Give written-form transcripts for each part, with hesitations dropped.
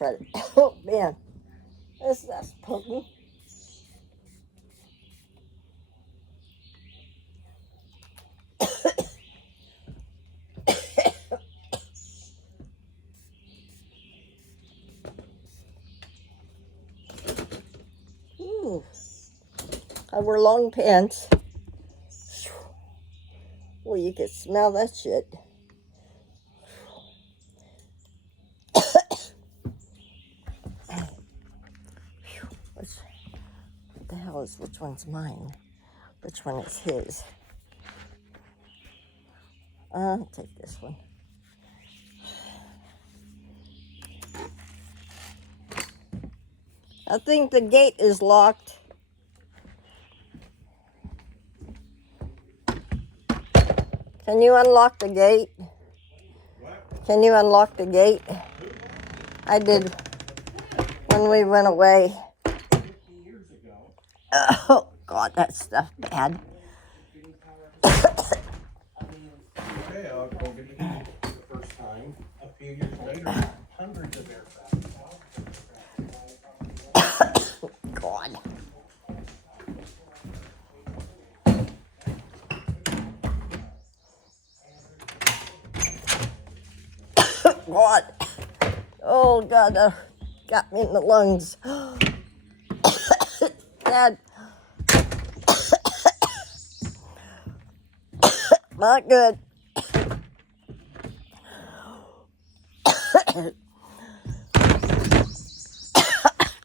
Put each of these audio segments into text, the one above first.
try to. Oh man, that's potent. Ooh, I wear long pants. Well, you can smell that shit. What the hell is, which one's mine? Which one is his? I'll take this one. I think the gate is locked. Can you unlock the gate? What? Can you unlock the gate? I did when we went away. 50 years ago. Oh, God, that stuff bad. Okay, I'll go get the key for the first time. A few years later, hundreds of aircraft. God. God. Oh, God, that got me in the lungs. Dad. Not good.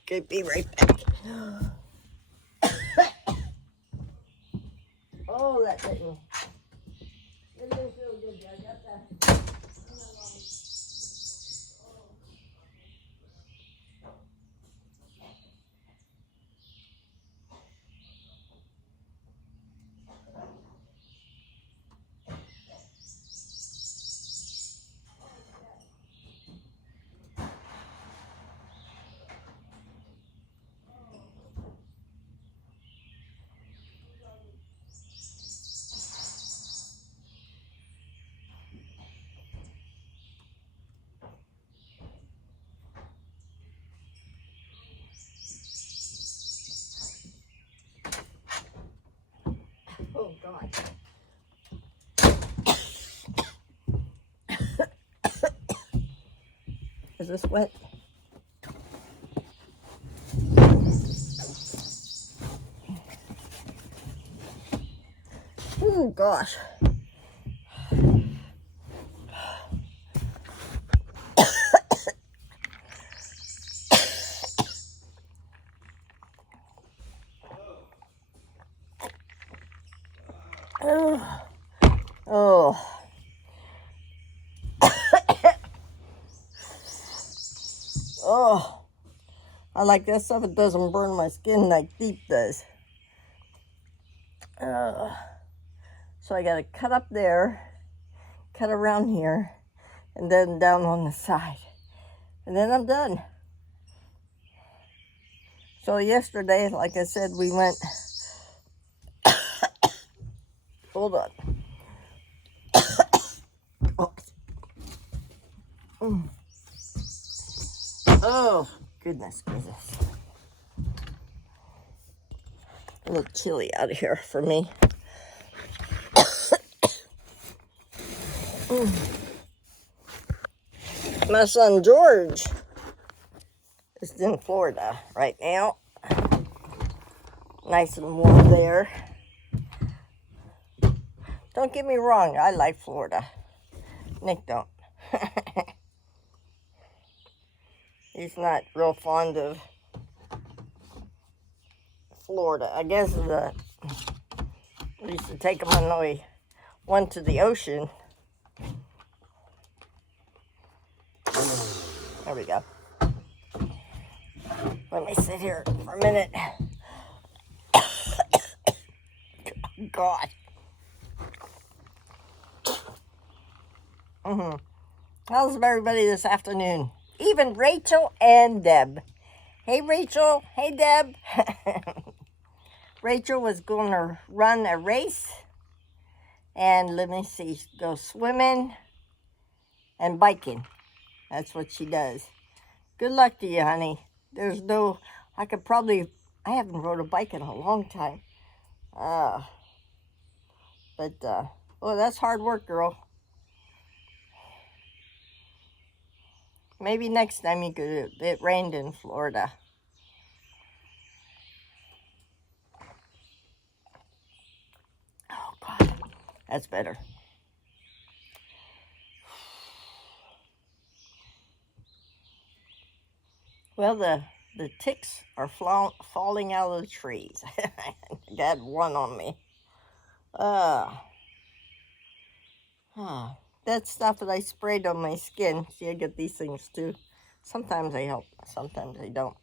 Okay, be right back. Oh, that didn't feel good. I got that. Oh, God. Is this wet? Oh, gosh. Oh. Oh. Oh. I like that stuff. It doesn't burn my skin like deep does. So I got to cut up there, cut around here, and then down on the side. And then I'm done. So yesterday, like I said, we went... Hold on. Oh, goodness gracious. A little chilly out here for me. My son George is in Florida right now. Nice and warm there. Don't get me wrong, I like Florida. Nick don't. He's not real fond of Florida. I guess we used to take him when we went to the ocean. There we go. Let me sit here for a minute. God. How's everybody this afternoon? Even Rachel and Deb. Hey, Rachel. Hey, Deb. Rachel was going to run a race. And let me see, go swimming and biking. That's what she does. Good luck to you, honey. There's no, I haven't rode a bike in a long time. Oh, that's hard work, girl. Maybe next time you could, it rained in Florida. Oh, God, that's better. Well, the ticks are falling out of the trees. I got one on me. That stuff that I sprayed on my skin. See, I get these things too. Sometimes they help, sometimes they don't.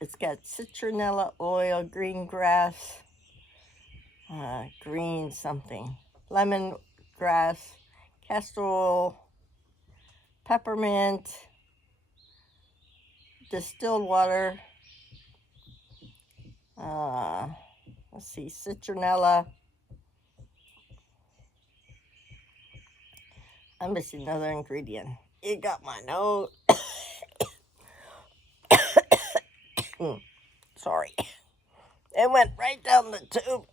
It's got citronella oil, green grass, green something, lemon grass, castor oil, peppermint, distilled water. Let's see, citronella. I'm missing another ingredient. It got my nose. Sorry. It went right down the tube.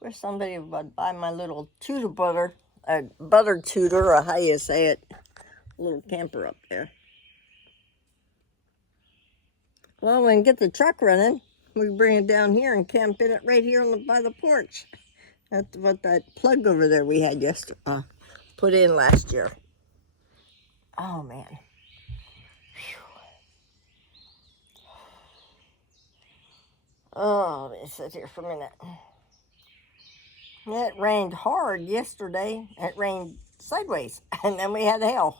Wish somebody would buy my little Tudor butter, butter Tudor, or how you say it, little camper up there. Well, when we get the truck running, we bring it down here and camp in it right here by the porch. That's what that plug over there we had put in last year. Oh, man. Whew. Oh, let me sit here for a minute. It rained hard yesterday. It rained sideways, and then we had hail.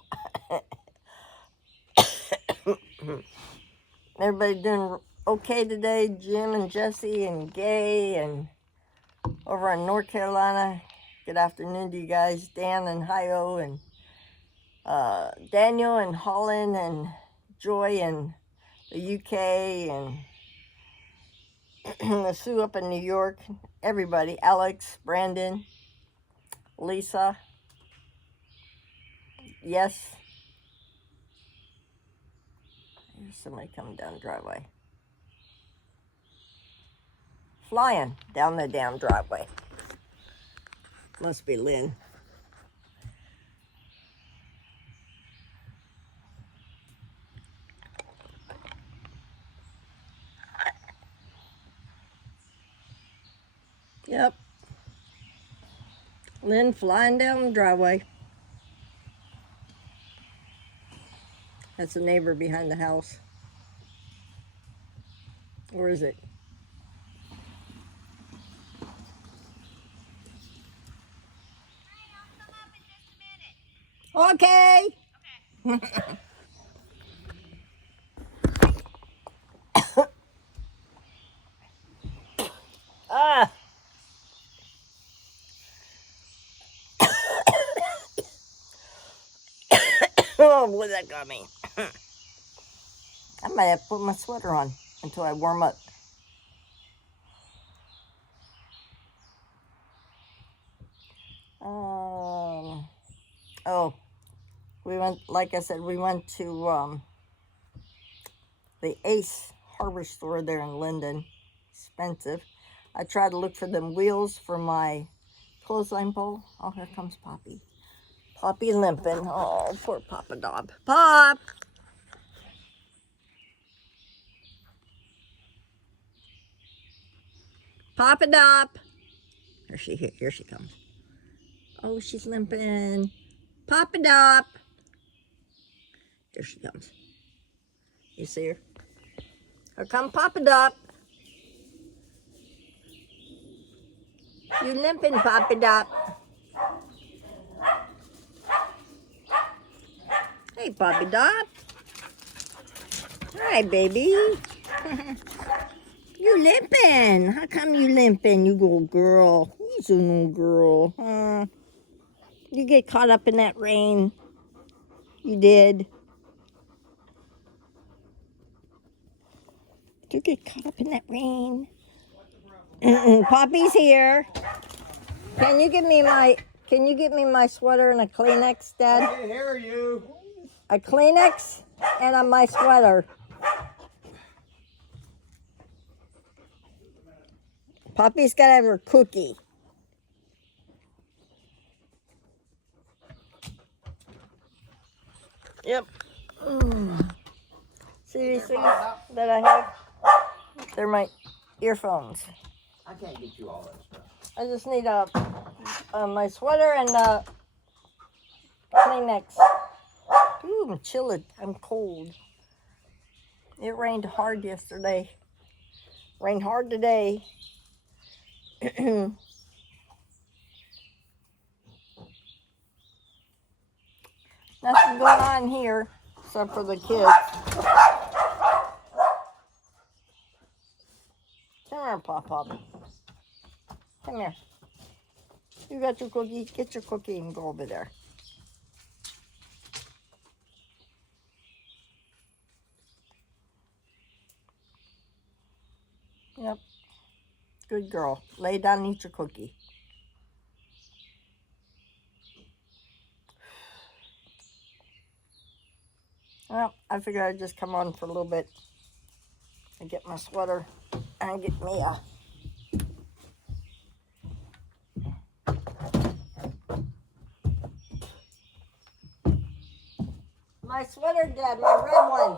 Everybody doing okay today? Jim and Jesse and Gay and over in North Carolina. Good afternoon to you guys. Dan and Hio and Daniel and Holland and Joy in the UK and the Sue up in New York. Everybody. Alex, Brandon, Lisa. Yes. There's somebody coming down the driveway. Flying down the damn driveway. Must be Lynn. Yep. Lynn flying down the driveway. That's the neighbor behind the house. Or is it? Okay. Oh, boy, that got me. I might have to put my sweater on until I warm up. Oh, we went, like I said, we went to the Ace Harbor store there in Linden. Expensive. I tried to look for them wheels for my clothesline pole. Oh, here comes Poppy. Poppy limping. Oh, poor Papa Dob. Pop! Papa Dob! Here she comes. Oh, she's limping. Papa Dob! Here she comes. You see her? Here come Papa Dob. You limping, Papa Dob. Hey, Papa Dob. Hi, baby. You limping. How come you limping, you little girl? You's a little girl, huh? You get caught up in that rain. You did. You get caught up in that rain. Poppy's here. Can you give me my sweater and a Kleenex, Dad? I can't hear you. A Kleenex and my sweater. Poppy's gotta have her cookie. Yep. See these things that I have? They're my earphones. I can't get you all that stuff. I just need my sweater and Kleenex. Ooh, I'm chilly. I'm cold. It rained hard yesterday. Rained hard today. Nothing going on here except for the kids. Come here, Pop. Come here. You got your cookie? Get your cookie and go over there. Yep. Good girl. Lay down and eat your cookie. Well, I figured I'd just come on for a little bit and get my sweater and get me a... My sweater, Dad, my red one.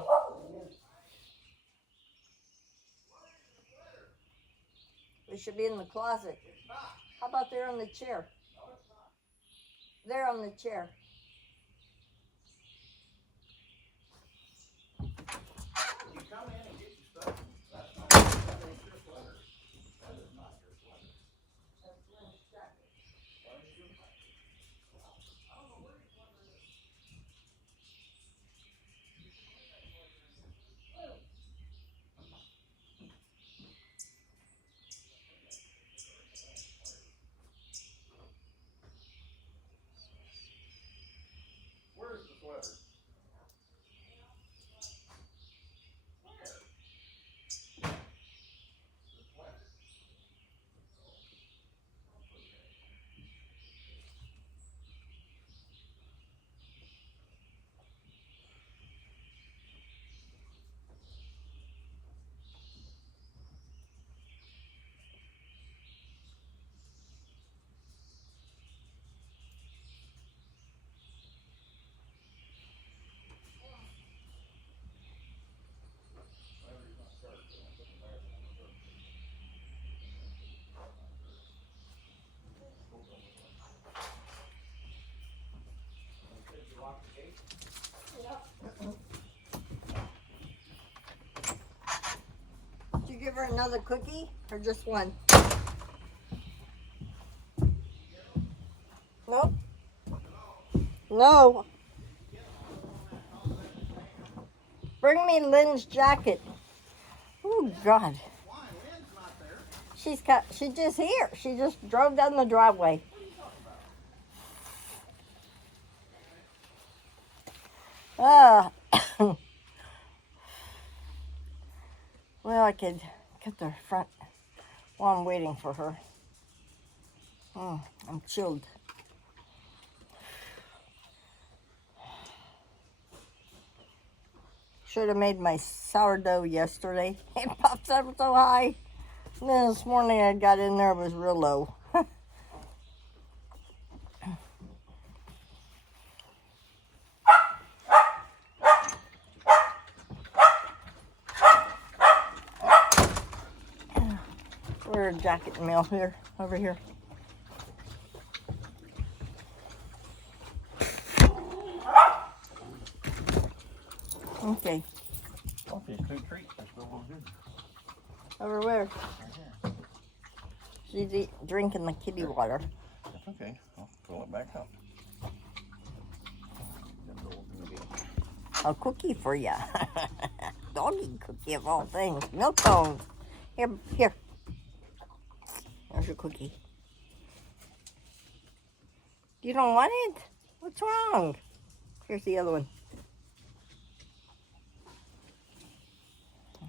It should be in the closet. How about there on the chair? There on the chair. You come in and get your stuff. That's not your sweater. That is not your sweater. That's Lynn's jacket. Where's the sweater? Did you give her another cookie or just one? Nope. No. Bring me Lynn's jacket. Oh God. Why? Lynn's not there. She's just here. She just drove down the driveway. Ah. Well, I could get the front while I'm waiting for her. I'm chilled. Should have made my sourdough yesterday. It popped up so high. And then this morning I got in there, it was real low. Where's jacket and mail here? Over here. Okay. Oh, these two treats are still good. Over where? Right here. She's drinking the kitty water. That's okay. I'll fill it back up. A cookie for ya. Doggy cookie of all things. Milk bones. Here. There's your cookie. You don't want it? What's wrong? Here's the other one.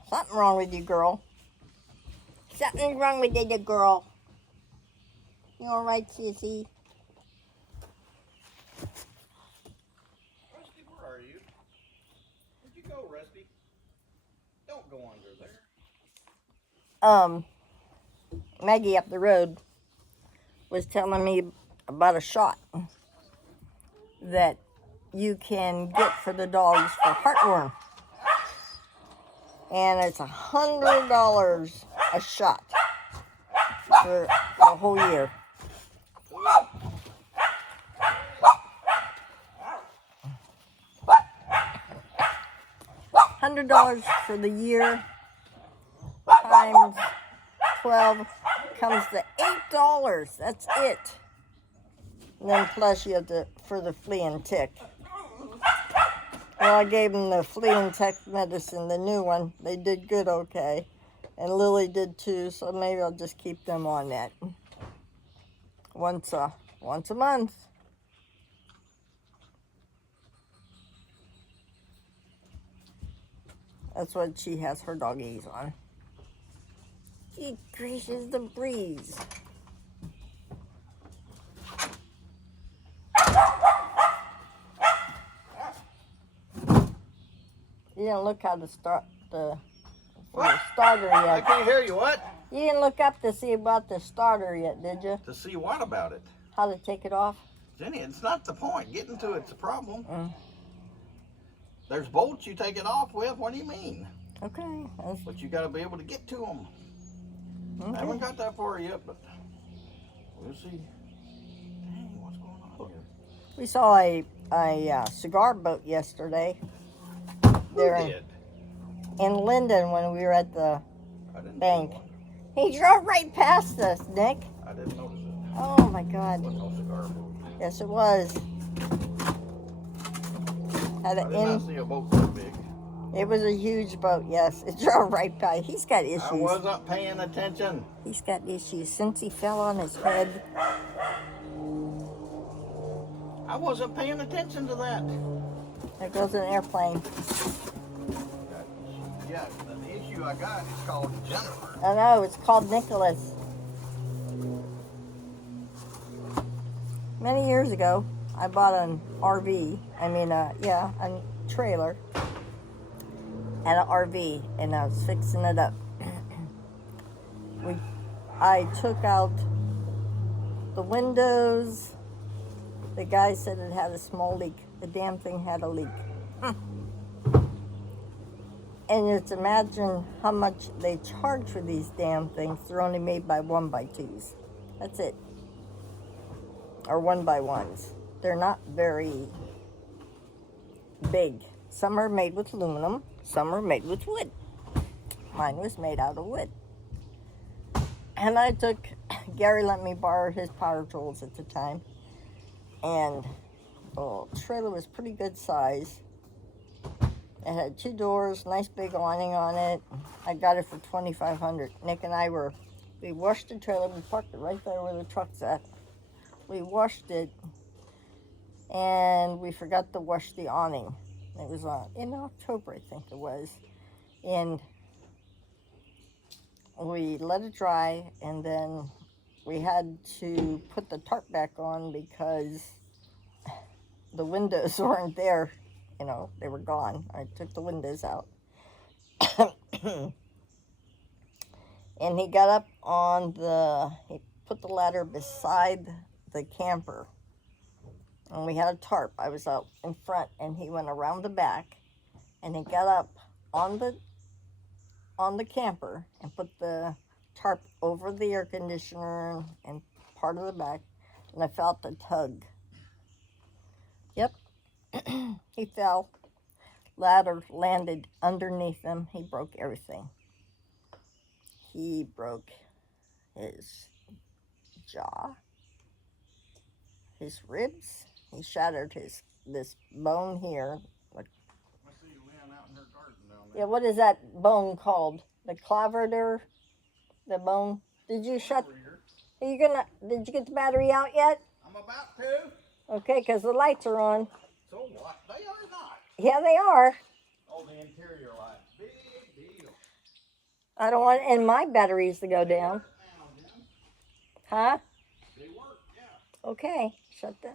Something wrong with you, girl. Something's wrong with the girl. You all right, sissy? Rusty, where are you? Where'd you go, Rusty? Don't go under there. Maggie up the road was telling me about a shot that you can get for the dogs for heartworm. And it's $100 a shot for the whole year. $100 for the year times 12 comes to $8. That's it. And then plus you have to for the flea and tick. Well, I gave them the flea and tick medicine, the new one. They did good, okay. And Lily did too, so maybe I'll just keep them on that. Once a month. That's what she has her doggies on. It gracious, the breeze. You didn't look how to start the starter I yet. can't hear you. What? You didn't look up to see about the starter yet, did you? To see what about it? How to take it off? Jenny, it's not the point. Getting to it's a problem. Mm. There's bolts you take it off with. What do you mean? Okay. But you got to be able to get to them. I Okay. haven't got that far yet, but we'll see. Dang, what's going on here? We saw a cigar boat yesterday there Who did? in Linden when we were at the I didn't bank. see one. He drove right past us, Nick. I didn't notice it. Oh my God. Wasn't no cigar boat. Yes, it was. Had I an did not see a boat so big. It was a huge boat. Yes, it drove right by. He's got issues. I wasn't paying attention. He's got issues since he fell on his head. I wasn't paying attention to that. There goes an airplane. Yeah, the issue I got is called Jennifer. I know, it's called Nicholas. Many years ago, I bought an RV. A trailer and an RV, and I was fixing it up. I took out the windows. The guy said it had a small leak. The damn thing had a leak. And just imagine how much they charge for these damn things. They're only made by 1x2s. That's it. Or 1x1s. They're not very big. Some are made with aluminum. Some are made with wood. Mine was made out of wood. And Gary let me borrow his power tools at the time. And the trailer was pretty good size. It had 2 doors, nice big awning on it. I got it for $2,500. Nick and I we washed the trailer. We parked it right there where the truck's at. We washed it, and we forgot to wash the awning. It was in October, I think it was. And we let it dry, and then we had to put the tarp back on because the windows weren't there. You know, they were gone. I took the windows out. And he got up he put the ladder beside the camper. And we had a tarp. I was out in front, and he went around the back, and he got up on the camper and put the tarp over the air conditioner and part of the back, and I felt the tug. Yep. He fell. Ladder landed underneath him. He broke everything. He broke his jaw, his ribs. He shattered this bone here. I see Lynn out in her garden down there. Yeah, what is that bone called? The clavicle? The bone? Did you did you get the battery out yet? I'm about to. Okay, because the lights are on. So what? They are not. Yeah, they are. Oh, the interior light. Big deal. I don't want and my batteries to go down. Huh? They work, yeah. Okay, shut down.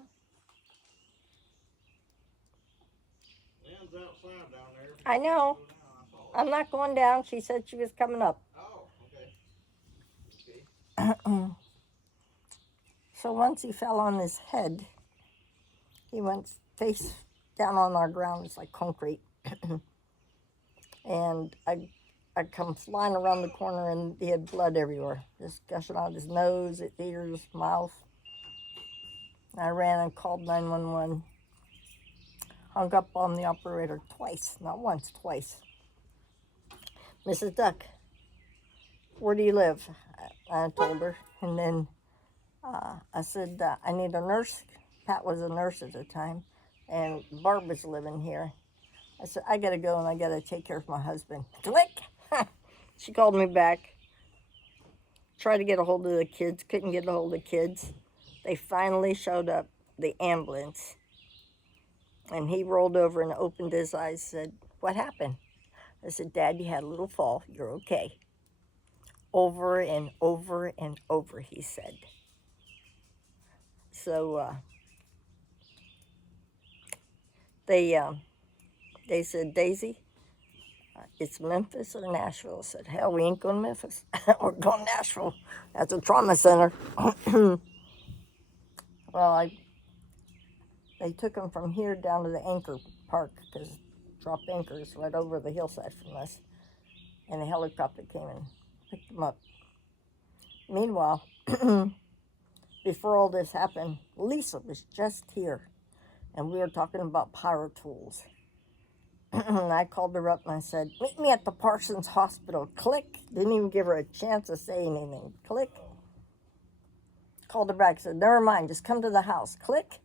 Ann's outside down there. I know. Go down, I saw her. I'm not going down. She said she was coming up. Oh, okay. Okay. So once he fell on his head, he went face down on our ground. It's like concrete. And I come flying around the corner and he had blood everywhere, just gushing out his nose, his ears, mouth. I ran and called 911. Hung up on the operator twice, not once, twice. Mrs. Duck, where do you live? I told her. And then I said, I need a nurse. Pat was a nurse at the time. And Barb was living here. I said, I got to go and I got to take care of my husband. Click! She called me back. Tried to get a hold of the kids. Couldn't get a hold of the kids. They finally showed up, the ambulance. And he rolled over and opened his eyes, said, what happened? I said, Dad, you had a little fall. You're okay. Over and over and over, he said. So they said, Daisy, it's Memphis or Nashville. I said, hell, we ain't going to Memphis. We're going to Nashville. That's a trauma center. Well, they took him from here down to the Anchor Park because drop anchor is right over the hillside from us. And a helicopter came and picked him up. Meanwhile, before all this happened, Lisa was just here. And we were talking about power tools. And I called her up and I said, meet me at the Parsons Hospital. Click. Didn't even give her a chance to say anything. Click. Called her back. Said, never mind. Just come to the house. Click.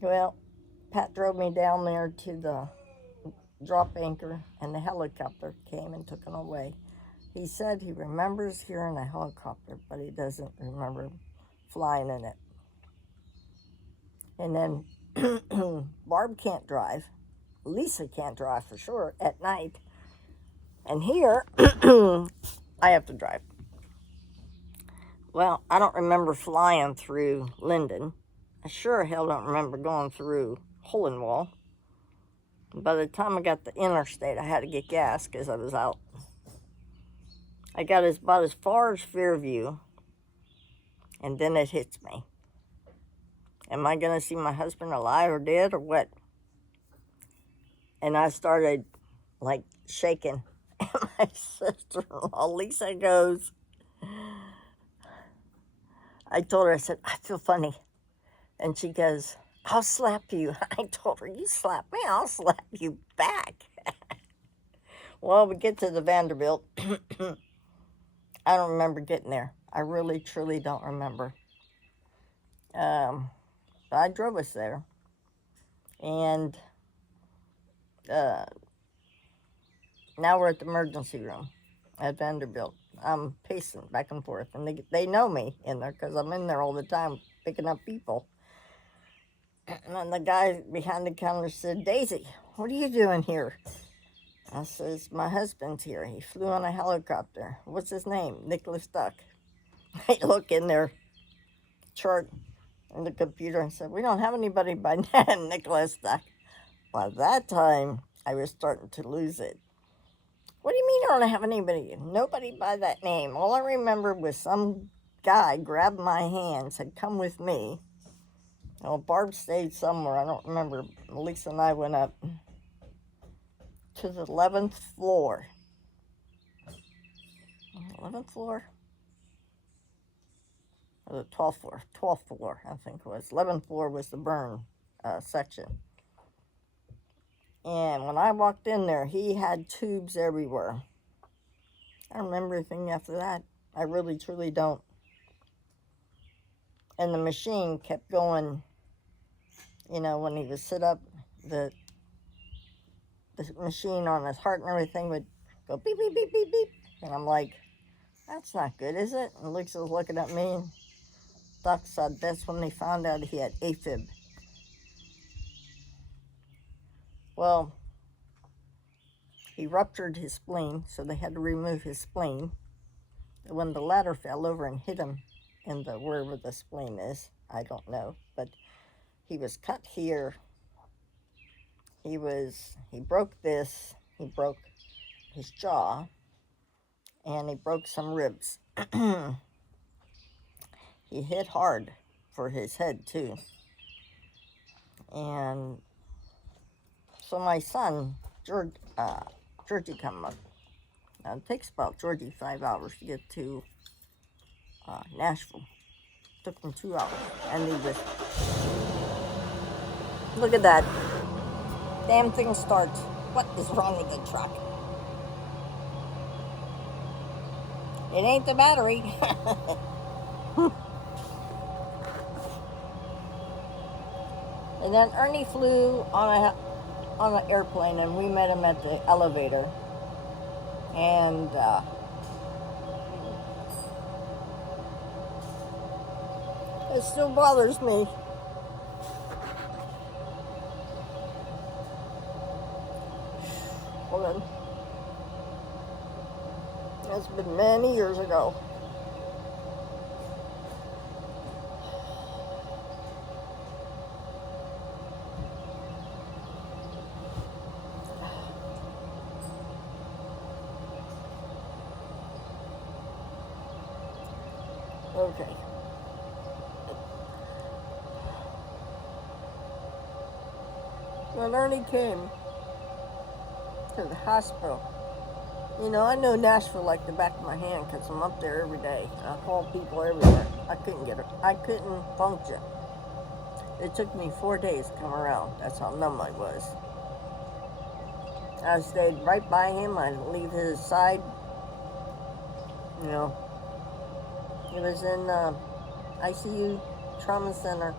Well, Pat drove me down there to the drop anchor and the helicopter came and took him away. He said he remembers hearing a helicopter, but he doesn't remember flying in it. And then Barb can't drive. Lisa can't drive for sure at night. And here, I have to drive. Well, I don't remember flying through Linden. I sure hell don't remember going through Hohenwald. By the time I got to the interstate, I had to get gas because I was out. I got about as far as Fairview, and then it hits me. Am I going to see my husband alive or dead or what? And I started, like, shaking. And my sister-in-law, Lisa, goes, I told her, I said, I feel funny. And she goes, I'll slap you. I told her, you slap me, I'll slap you back. Well, we get to the Vanderbilt. I don't remember getting there. I really, truly don't remember. But I drove us there. And now we're at the emergency room at Vanderbilt. I'm pacing back and forth. And they know me in there because I'm in there all the time picking up people. And then the guy behind the counter said, Daisy, what are you doing here? I says, my husband's here. He flew on a helicopter. What's his name? Nicholas Duck. I look in their chart in the computer and said, we don't have anybody by Nicholas Duck. By that time, I was starting to lose it. What do you mean you don't have anybody? Nobody by that name. All I remember was some guy grabbed my hand, said, come with me. Well, Barb stayed somewhere. I don't remember. Lisa and I went up to the 11th floor. 11th floor? Or the 12th floor? 12th floor, I think it was. 11th floor was the burn section. And when I walked in there, he had tubes everywhere. I don't remember anything after that. I really, truly don't. And the machine kept going, you know, when he would sit up, the machine on his heart and everything would go beep, beep, beep, beep, beep. And I'm like, that's not good, is it? And Luke's was looking at me. And Doc said that's when they found out he had AFib. Well, He ruptured his spleen, so they had to remove his spleen. When the ladder fell over and hit him in the wherever the spleen is, I don't know, but he was cut here. He broke this. He broke his jaw, and he broke some ribs. He hit hard for his head too. And so my son, Georgie, come up. Now it takes about Georgie 5 hours to get to Nashville. Took him 2 hours, and he was. Look at that. Damn thing starts. What is wrong with the truck? It ain't the battery. And then Ernie flew on an airplane, and we met him at the elevator. And it still bothers me. Hold on. That's been many years ago. Okay. When Ernie came to the hospital, you know, I know Nashville like the back of my hand because I'm up there every day. I call people everywhere. I couldn't function. It took me 4 days to come around. That's how numb I was. I stayed right by him. I'd leave his side. You know, he was in ICU trauma center.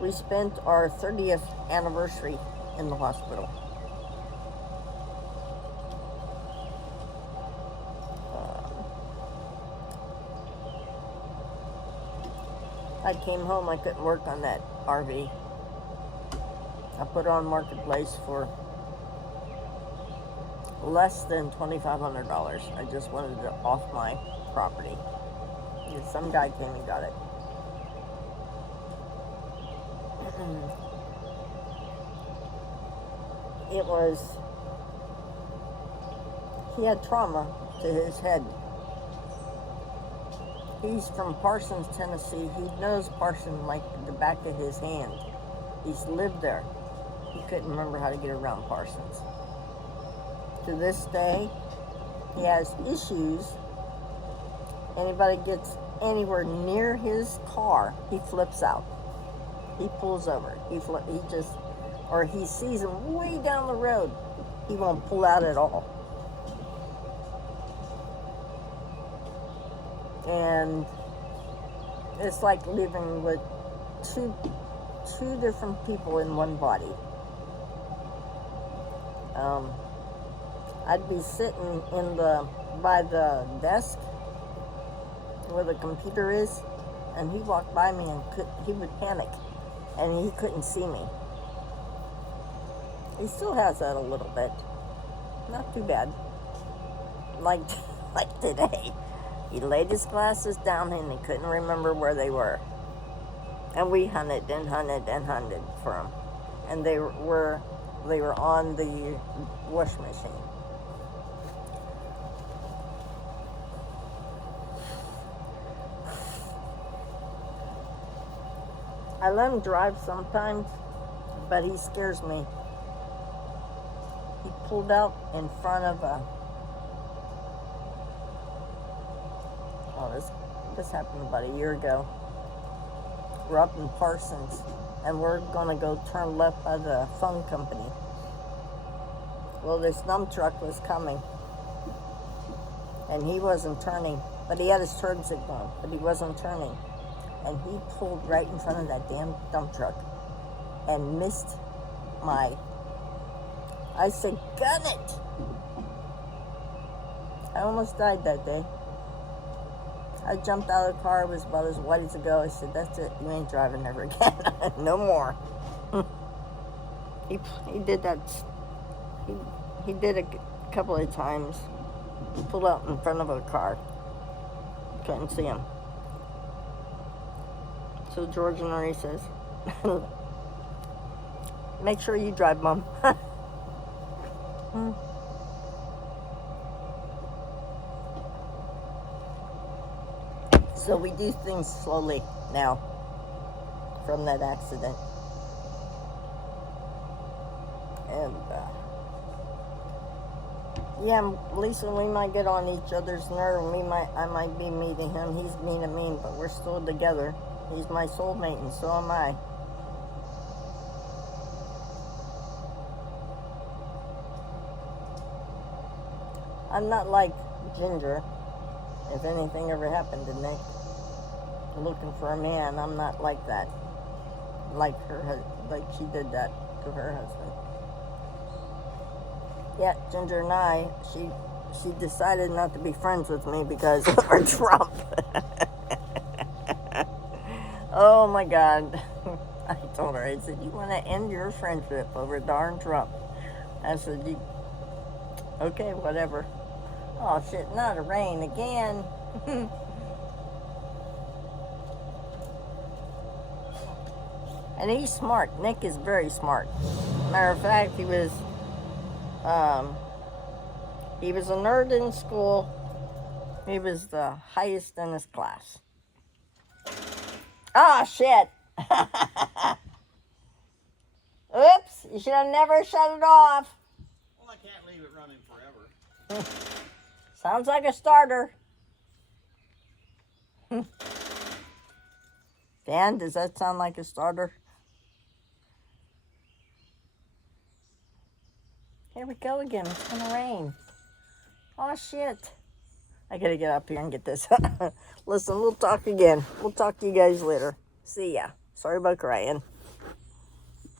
We spent our 30th anniversary in the hospital. I came home, I couldn't work on that RV. I put it on Marketplace for less than $2,500. I just wanted it off my property. And some guy came and got it. He had trauma to his head. He's from Parsons, Tennessee. He knows Parsons like the back of his hand. He's lived there. He couldn't remember how to get around Parsons. To this day, he has issues. Anybody gets anywhere near his car, he flips out. He pulls over. Or he sees him way down the road. He won't pull out at all. And it's like living with two different people in one body. I'd be sitting by the desk where the computer is, and he walked by me and he would panic, and he couldn't see me. He still has that a little bit. Not too bad. Like today. He laid his glasses down and he couldn't remember where they were. And we hunted and hunted and hunted for him. And they were on the wash machine. I let him drive sometimes, but he scares me. He pulled out in front of this happened about a year ago. We're up in Parsons, and we're gonna go turn left by the phone company. Well, this dump truck was coming, and he wasn't turning, but he had his turn signal on, but he wasn't turning. And he pulled right in front of that damn dump truck and missed I said, gun it! I almost died that day. I jumped out of the car, it was about as white as a ghost. I said, that's it, you ain't driving ever again. No more. He did that. He did a couple of times. Pulled out in front of a car. Couldn't see him. So George and Marie says, "Make sure you drive, Mom." So we do things slowly now from that accident. And yeah, Lisa, we might get on each other's nerve. I might be mean to him. He's mean to me, but we're still together. He's my soulmate, and so am I. I'm not like Ginger. If anything ever happened to Nick, looking for a man, I'm not like that. Like she did that to her husband. Yeah, Ginger and I, she decided not to be friends with me because of our Trump. Oh my God. I told her, I said, "You want to end your friendship over darn Trump?" I said, okay, whatever. Oh shit, not a rain again. And he's smart. Nick is very smart. Matter of fact, he was a nerd in school. He was the highest in his class. Ah, shit. Oops, you should have never shut it off. Well, I can't leave it running forever. Sounds like a starter. Dan, does that sound like a starter? Here we go again. It's gonna rain. Oh shit. I gotta get up here and get this. Listen, we'll talk again. We'll talk to you guys later. See ya. Sorry about crying.